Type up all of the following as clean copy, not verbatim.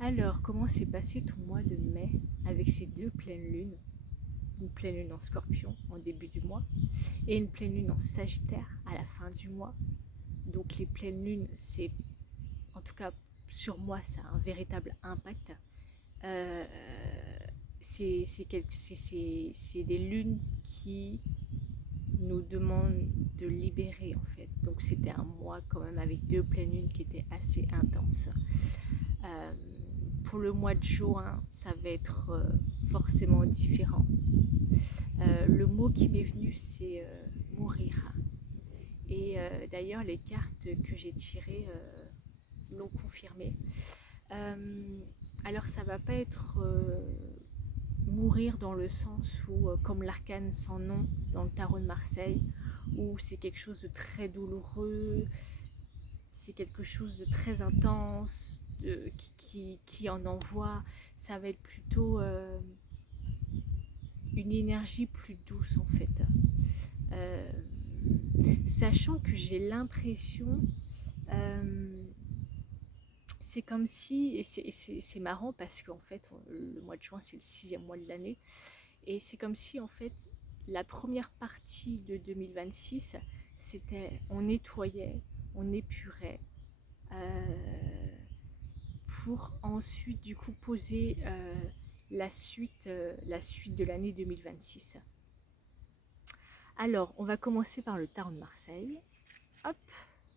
Alors, comment s'est passé ton mois de mai avec ces deux pleines lunes? Une pleine lune en Scorpion en début du mois et une pleine lune en Sagittaire à la fin du mois. Donc les pleines lunes, c'est, en tout cas sur moi, ça a un véritable impact. Euh, c'est des lunes qui nous demandent de libérer en fait. Donc c'était un mois quand même avec deux pleines lunes qui étaient assez intenses. Euh, pour le mois de juin, ça va être forcément différent. Le mot qui m'est venu, c'est mourir. Et d'ailleurs, les cartes que j'ai tirées l'ont confirmé. Euh, alors, ça va pas être mourir dans le sens où, comme l'arcane sans nom dans le tarot de Marseille, où c'est quelque chose de très douloureux, c'est quelque chose de très intense, qui en envoie. Ça va être plutôt une énergie plus douce en fait. Euh, Sachant que j'ai l'impression, euh, c'est comme si, et c'est marrant parce qu'en fait, le mois de juin, c'est le sixième mois de l'année, et c'est comme si, en fait, la première partie de 2026, c'était on nettoyait, on épurait, pour ensuite, du coup, poser la suite de l'année 2026. Alors, on va commencer par le tarot de Marseille. Hop,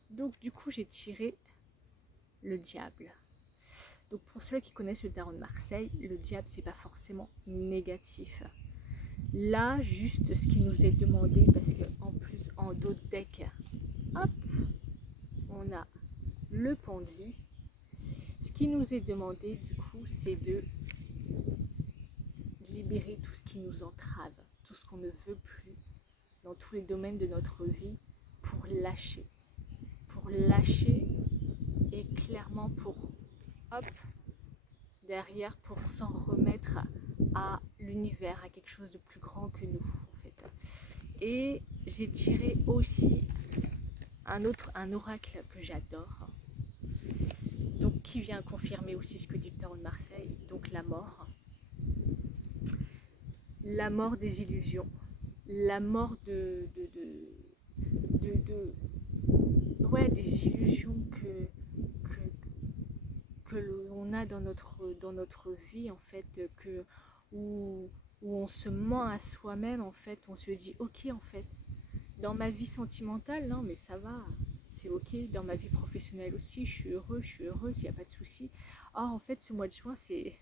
donc du coup, j'ai tiré le diable. Donc pour ceux qui connaissent le tarot de Marseille, le diable c'est pas forcément négatif. Là, juste ce qui nous est demandé, parce que en plus en dos de deck, hop, on a le pendu. Ce qui nous est demandé du coup, c'est de libérer tout ce qui nous entrave, tout ce qu'on ne veut plus dans tous les domaines de notre vie, pour lâcher et clairement pour hop derrière pour s'en remettre à l'univers, à quelque chose de plus grand que nous en fait. Et j'ai tiré aussi un oracle que j'adore, donc qui vient confirmer aussi ce que dit le tarot de Marseille, donc la mort des illusions, la mort ouais, des illusions que, que l'on a dans notre vie en fait, où, où on se ment à soi-même en fait, on se dit ok en fait, dans ma vie sentimentale, non mais ça va, c'est ok, dans ma vie professionnelle aussi, je suis heureuse, il n'y a pas de souci. Or en fait ce mois de juin c'est...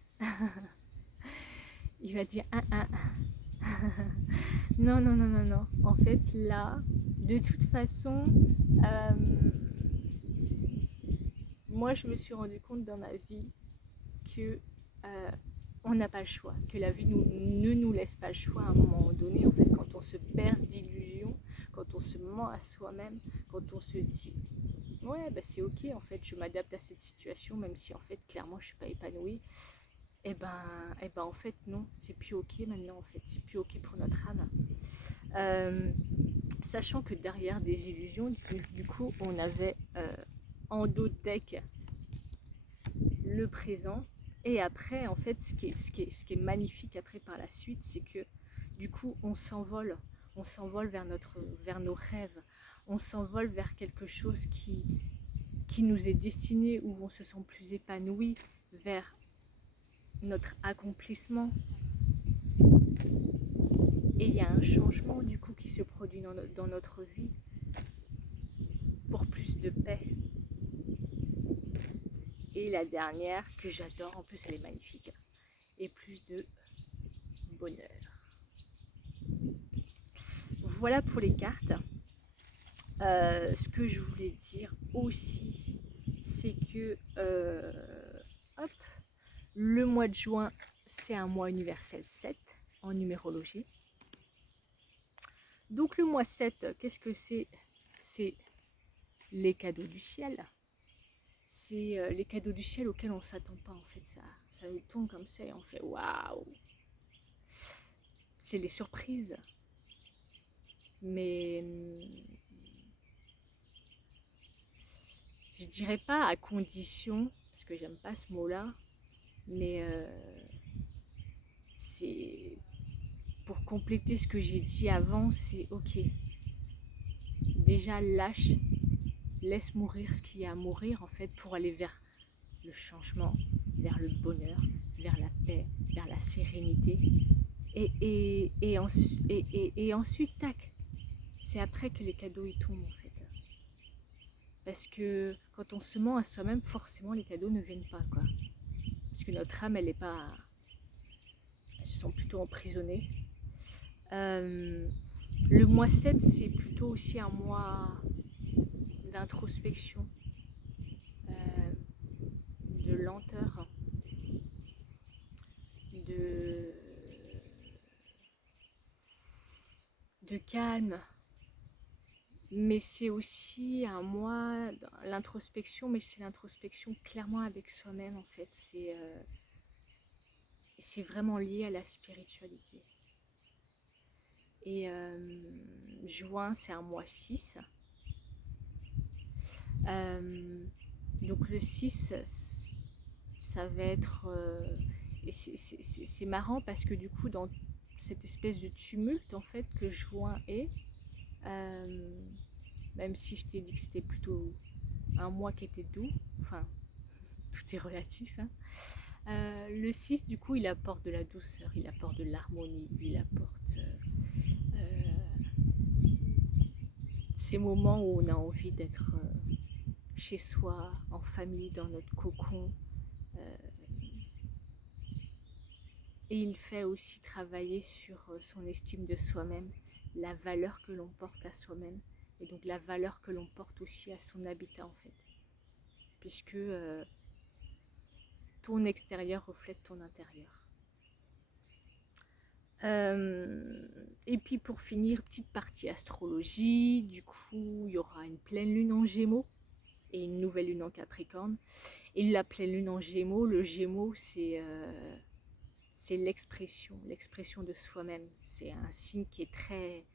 il va dire non, non, non, non, non. En fait là, de toute façon, euh, moi je me suis rendu compte dans ma vie que on n'a pas le choix, que la vie ne nous laisse pas le choix à un moment donné, en fait, quand on se berce d'illusions, quand on se ment à soi-même, quand on se dit ouais bah c'est ok en fait, je m'adapte à cette situation même si en fait clairement je suis pas épanouie, et ben en fait non, c'est plus ok maintenant en fait, c'est plus ok pour notre âme. Euh, Sachant que derrière des illusions, du coup on avait en dos de deck le présent. Et après, en fait, ce qui est magnifique après par la suite, c'est que du coup, on s'envole vers nos rêves, on s'envole vers quelque chose qui nous est destiné, où on se sent plus épanoui, vers notre accomplissement. Et il y a un changement du coup qui se produit dans notre vie pour plus de paix. Et la dernière, que j'adore, en plus elle est magnifique, et plus de bonheur. Voilà pour les cartes. Ce que je voulais dire aussi, c'est que hop, le mois de juin, c'est un mois universel 7 en numérologie. Donc le mois 7, qu'est-ce que c'est? C'est les cadeaux du ciel. C'est les cadeaux du ciel auxquels on ne s'attend pas en fait. Ça nous tombe comme ça et on fait waouh. C'est les surprises. Mais je dirais pas à condition, parce que j'aime pas ce mot-là, Mais c'est pour compléter ce que j'ai dit avant, c'est ok. Déjà lâche, laisse mourir ce qu'il y a à mourir en fait pour aller vers le changement, vers le bonheur, vers la paix, vers la sérénité. Et ensuite, tac, c'est après que les cadeaux ils tombent en fait. Parce que quand on se ment à soi-même, forcément les cadeaux ne viennent pas quoi. Parce que notre âme, elle est pas, elles se sent plutôt emprisonnées. Le mois 7, c'est plutôt aussi un mois d'introspection, euh, de lenteur, de, de calme. Mais c'est aussi un mois, l'introspection, mais c'est l'introspection clairement avec soi-même en fait. C'est vraiment lié à la spiritualité. Et juin, c'est un mois 6. Donc le 6, ça va être... et c'est marrant parce que du coup, dans cette espèce de tumulte en fait que juin est, même si je t'ai dit que c'était plutôt un mois qui était doux, enfin, tout est relatif, hein. Le 6, du coup, il apporte de la douceur, il apporte de l'harmonie, il apporte ces moments où on a envie d'être chez soi, en famille, dans notre cocon. Et il fait aussi travailler sur son estime de soi-même, la valeur que l'on porte à soi-même, et donc la valeur que l'on porte aussi à son habitat en fait. Puisque ton extérieur reflète ton intérieur. Et puis pour finir, petite partie astrologie, du coup il y aura une pleine lune en Gémeaux et une nouvelle lune en Capricorne. Et la pleine lune en Gémeaux, le Gémeaux c'est l'expression de soi-même. C'est un signe qui est très,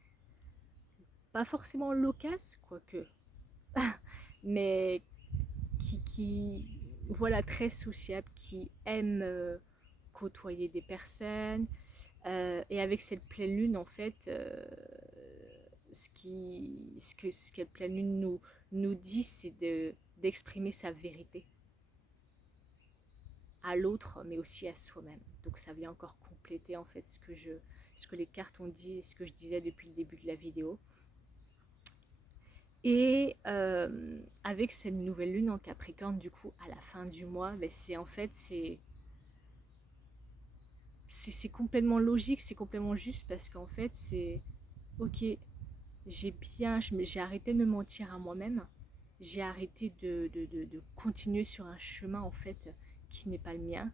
pas forcément loquace, quoique, mais qui voilà, très sociable, qui aime côtoyer des personnes. Et avec cette pleine lune, en fait, ce que la pleine lune nous dit, c'est d'exprimer sa vérité à l'autre, mais aussi à soi-même. Donc ça vient encore compléter en fait ce que les cartes ont dit, ce que je disais depuis le début de la vidéo. Et avec cette nouvelle lune en Capricorne, du coup, à la fin du mois, ben c'est en fait c'est complètement logique, c'est complètement juste parce qu'en fait c'est ok, j'ai arrêté de me mentir à moi-même, j'ai arrêté de continuer sur un chemin en fait qui n'est pas le mien.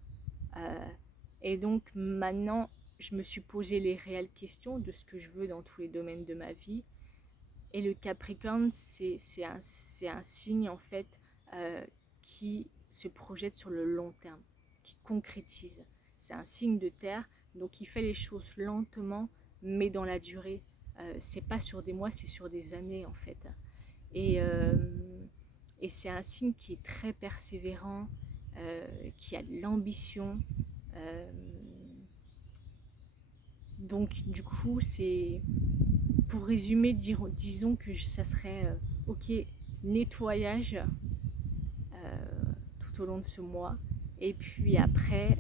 Et donc maintenant, je me suis posé les réelles questions de ce que je veux dans tous les domaines de ma vie. Et le Capricorne, c'est un signe en fait qui se projette sur le long terme, qui concrétise. C'est un signe de terre, donc il fait les choses lentement, mais dans la durée. C'est pas sur des mois, c'est sur des années en fait. Et, et c'est un signe qui est très persévérant, qui a de l'ambition. Euh, donc du coup, c'est pour résumer, disons que ça serait ok, nettoyage tout au long de ce mois. Et puis après,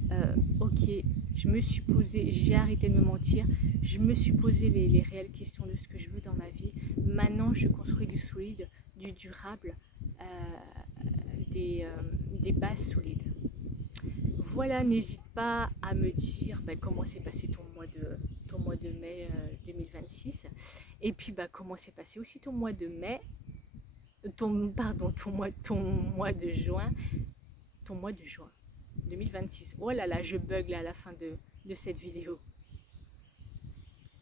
ok, je me suis posé, j'ai arrêté de me mentir, je me suis posé les réelles questions de ce que je veux dans ma vie. Maintenant, je construis du solide, du durable, des bases solides. Voilà, n'hésite pas à me dire comment s'est passé ton mois de mai 2026. Et puis comment s'est passé aussi ton mois de mai, ton mois de juin, ton mois de juin 2026. Oh là là, je bug là à la fin de cette vidéo.